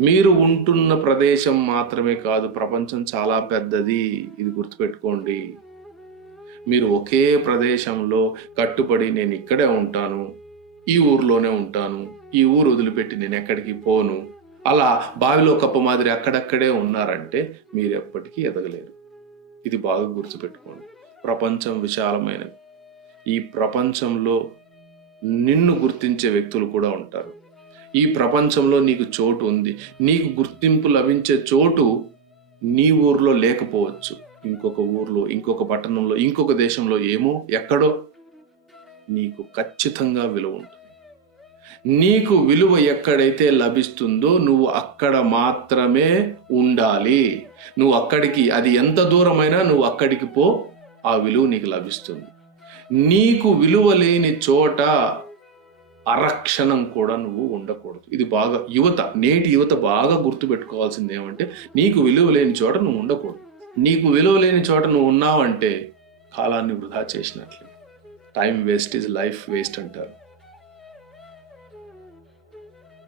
మీరు ఉంటున్న ప్రదేశం మాత్రమే కాదు, ప్రపంచం చాలా పెద్దది. ఇది గుర్తుపెట్టుకోండి. మీరు ఒకే ప్రదేశంలో కట్టుబడి నేను ఇక్కడే ఉంటాను, ఈ ఊర్లోనే ఉంటాను, ఈ ఊరు వదిలిపెట్టి నేను ఎక్కడికి పోను, అలా బావిలో కప్ప మాదిరి అక్కడక్కడే ఉన్నారంటే మీరు ఎప్పటికీ ఎదగలేరు. ఇది బాగా గుర్తుపెట్టుకోండి. ప్రపంచం విశాలమైనది. ఈ ప్రపంచంలో నిన్ను గుర్తించే వ్యక్తులు కూడా ఉంటారు. ఈ ప్రపంచంలో నీకు చోటు ఉంది. నీకు గుర్తింపు లభించే చోటు నీ ఊర్లో లేకపోవచ్చు. ఇంకొక ఊర్లో, ఇంకొక పట్టణంలో, ఇంకొక దేశంలో, ఏమో ఎక్కడో నీకు ఖచ్చితంగా విలువ ఉంటుంది. నీకు విలువ ఎక్కడైతే లభిస్తుందో నువ్వు అక్కడ మాత్రమే ఉండాలి. నువ్వు అక్కడికి, అది ఎంత దూరమైనా నువ్వు అక్కడికి పో, ఆ విలువ నీకు లభిస్తుంది. నీకు విలువ లేని చోట అరక్షణం కూడా నువ్వు ఉండకూడదు. ఇది బాగా నేటి యువత బాగా గుర్తుపెట్టుకోవాల్సింది ఏమంటే, నీకు విలువ లేని చోట నువ్వు ఉండకూడదు. నీకు విలువ లేని చోట నువ్వు ఉన్నావంటే కాలాన్ని వృధా చేసినట్లే. Time waste is life waste అంటారు.